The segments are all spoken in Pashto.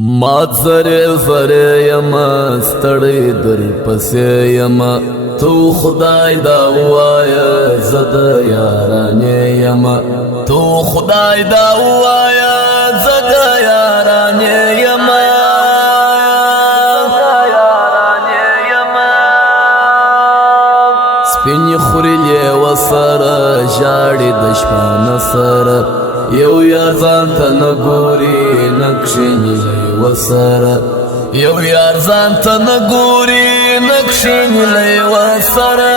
مات زره یما ستړی در پسې یما تو خدای دا وایا زد یارانې یما تو خدای دا وایا زد یارانې یما سپین خورلې وسره ژاړي د شپانه سره یو یار ځان ته نه ګوري نقشې نیلی وسره یو یار ځان ته نه ګوري نقشې نیلی وسره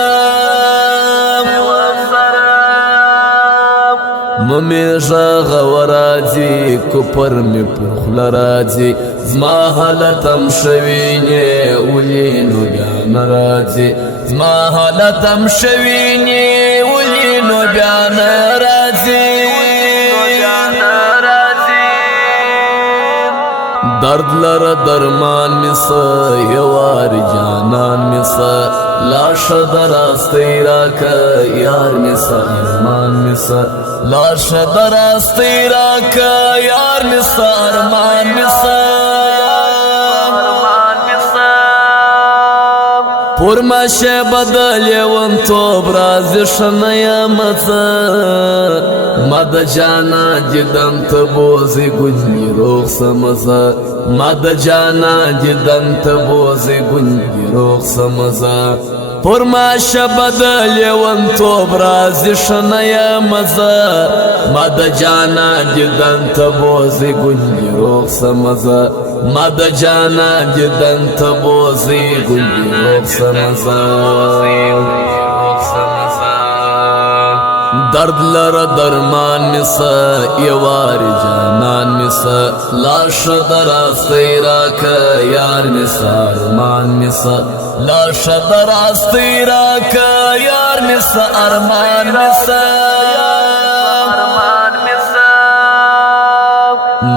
ممې غږ وراځي کوپر مې پر خوله راځي زما حالت هم شوینې ولې نو بیا نه راځي زما حالت هم شوینې ولې نو بیا نه راځي درد لره درمان میسه یوار جانان میسه لاشه دراستی راکه یار میسه ارمان میسه لاشه دراستی راکه یار میسه ارمان میسه پرمشه بدل یون تو برازی شنه مزه مد جانا جدم تبوزی گنی روخ سمزه مد جانا جدم تبوزی گنی روخ سمزه پرمشه بدل یون تو برازی شنه مزه مد جانا جدم تبوزی گنی روخ سمزه مد جانا جدن تبوزی گلی روخ سمزا درد لر درمان میسا یوار جانان میسا لاش دراستی راکا یار میسا ارمان میسا لاش دراستی راکا یار میسا ارمان میسا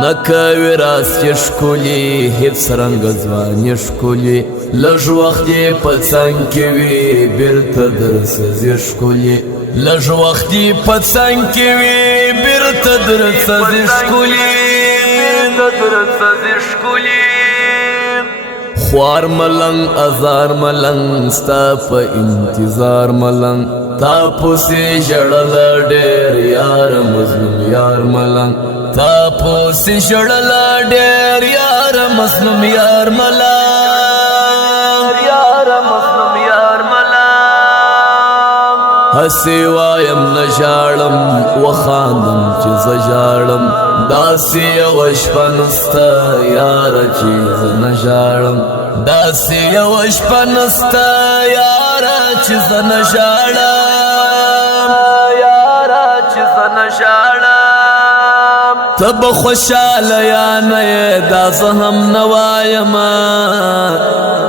نکوی راستی شکولی هیچ رنگ زوانی شکولی لج وقتی پتسنگ کیوی بیرت درسزی شکولی لج وقتی پتسنگ کیوی بیرت درسزی شکولی خوار ملنگ ازار ملنگ ستا پا انتظار ملنگ تا پوسی جڑل دیر یار مظلوم یار ملنگ تا پوسی جڑل دیر یار مظلوم یار ملنگ ہسی وایم نجاڑم وخاندم چیز جاڑم داسی وشپنستا یار چیز نجاڑم داسی وشپنستا یار چیز نجاڑم تب خوشحال یا نئے دا زہم نوائیما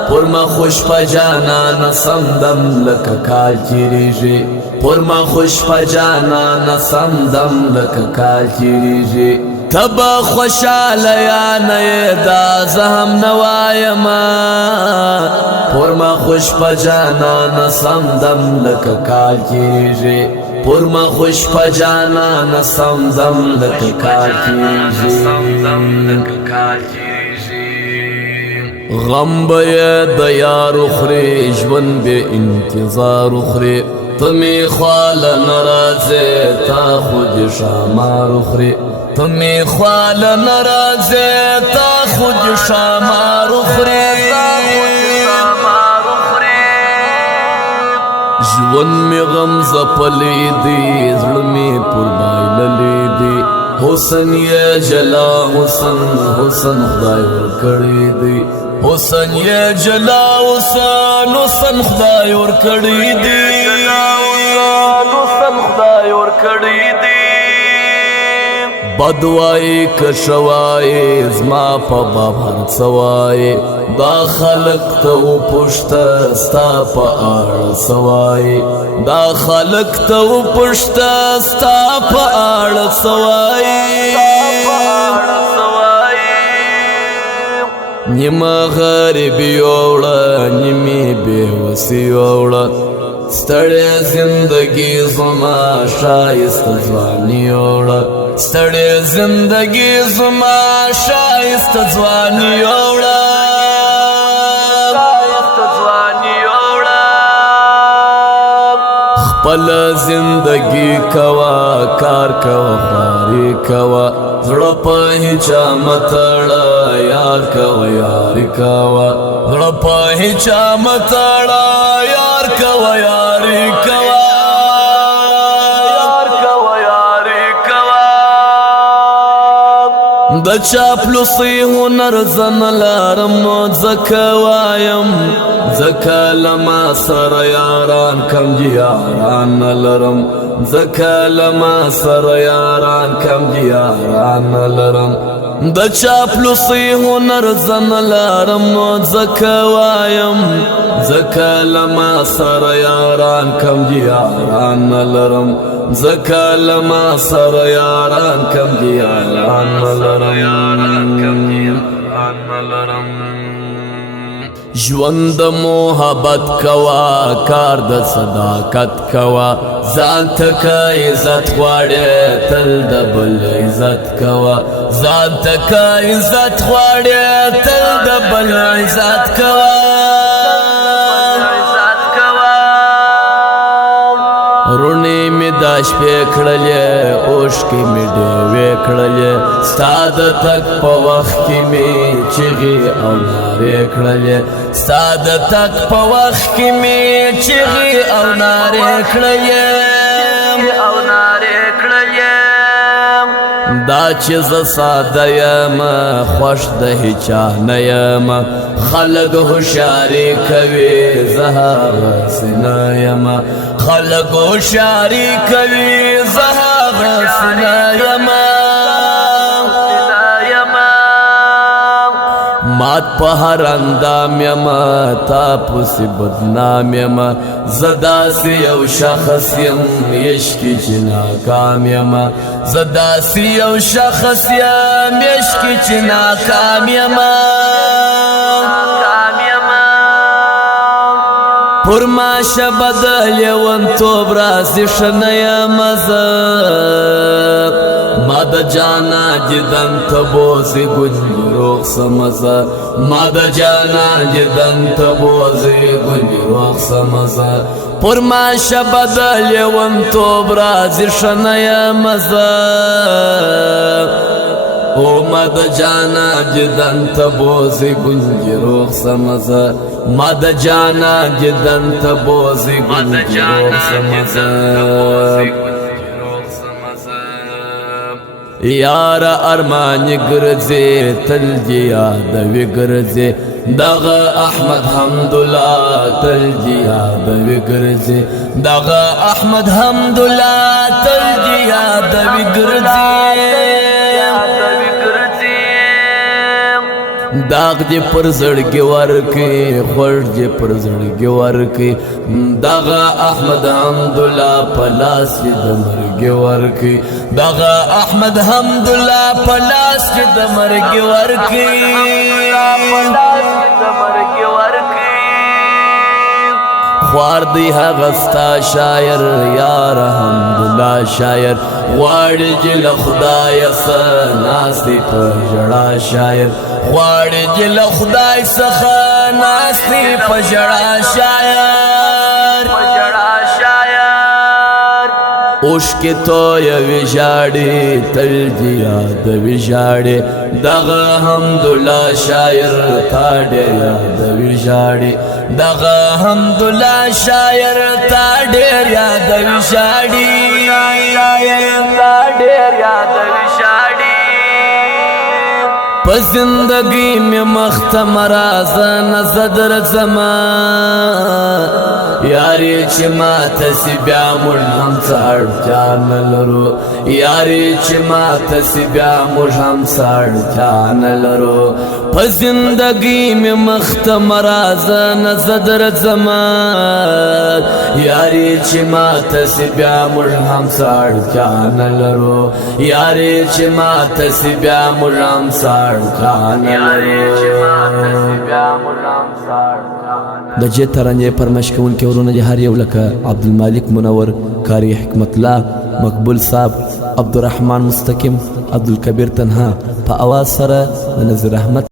پرما خوش پا جانا نسندم لکا کال چیریجی پرما خوش پا جانا نسندم لکا کال چیریجی تب خوشحال یا نئے دا زہم نوائیما پرما خوش پا جانا نسندم لکا کال چیریجی پرما خوش پا جانا نسمدم لکا کال کیجی غم بے دیار اخری جون بے انتظار اخری تمی خوال نرازے تا خود شامار اخری تمی خوال نرازے تا خود شامار اخری جون می غم زپلی دی ظلمی پر بایللی دی حسن یہ جلا حسن حسن خدای ورکڑی دی حسن یہ جلا حسن حسن خدای ورکڑی دی بدوائی کشوائی زما پا بابر سوائی دا خلق تو پشتا ستا پا آر سوائی دا خلق تو پشتا ستا پا آر سوائی نیم غریبی اوڑا نیمی بے وسی اوڑا ستړې زندگی زما شایسته ځواني وړه ستړې زندگی زما شایسته ځواني وړه خپل زندگی کوا کار کوا خواري کوا زړه په هیچا متړه یار کوا یاري کوا زړه په هیچا متړه یار کوا یاري کوا د چاپلوسۍ هنر زه نه لرم ځکه وایم ځکه له ما سره یاران کم دي یاران نه لرم ځکه له ما سره یاران کم دي یاران نه لرم د چاپلوسۍ هنر زه نه لرم ځکه وایم ځکه له ما سره یاران کم دي یاران نه لرم ځکه له ما سره یاران کم دي یاران نه لرم ژوند د محبت کوا کار د صداقت کوا ځان ته که عزت غواړې تل د بل عزت کوا ځان ته که عزت غواړې تل د بل عزت کوا رونی می دا شپې کړلې اوښکې می ډېوې کړلې ستا د تګ په وخت کې می چغې او نارې کړلې ستا د تګ په وخت کې می چغې او نارې کړلې دا چې زه ساده یم خوښ د هیچا نه یم خلک هوښیاري کوي زه هغسې نه یم خلک هوښیاري کوي زه هغسې نه یم مات په هر اندام یم تا پسې بدنام یم زه داسې یو شخص یم عشقي چې ناکام یم زه داسې یو شخص یم عشقي چې ناکام یم پر ما شبه د لیونتوب راځي ښه نه یم زه ما د جانا دیدن ته بوځې ګلې روغ سمه زه ما د جانا دیدن ته بوځې ګلې روغ سمه زه پر ما شبه د لیونتوب راځي ښه نه یم زه او ما د جانا دیدن ته بوځې ګلې روغ سمه زه ما د جانا دیدن ته بوځې ګلې روغ سمه زه یار ارمانی ګرځې تل دې یادوي ګرځې دغه احمد حمدالله تل دې یادوي ګرځې دغه احمد حمدالله تل دې یادوي ګرځې داغ دې پر زړګي ورکړي خوږ دې پر زړګي ورکړي دغه احمد حمدالله په لاس کې د مرګي ورکړي دغه احمد حمدالله په لاس کې د مرګي ورکړي خوار دی هغه ستا شاعر یار حمدالله شاعر غواړي چې له خدایه څه ناستې په ژړا شاعر غواړي چې له خدای څخه ناستې په ژړا شاعر اوښکې تویوي ژاړي تل دې یادوي ژاړي دغه حمدالله شاعر تا ډېر یادوي ژاړي دغه حمدالله شاعر تا ډېر یادوي ژاړي په زندګۍ مې مخته مرازه نه زه درځمه یارې چې ماته سي بیا موږ هم څه اړتیا نه لرو یارې چې ماته سي بیا موږ هم څه اړتیا نه لرو په زندګۍ مې مخته مرازه نه زه درځمه یارې چې ماته سي بیا موږ هم څه اړتیا نه لرو یارې چې ماته سي بیا موږ هم څه اړتیا نه لرو د جې ترانې فرمایش کوونکي ورونه دي هر یو لکه عبدالمالک منور، قاری حکمت الله، مقبول صاحب، عبدالرحمن مستقیم، عبدالکبیر تنها په اواز سره د نظیر احمد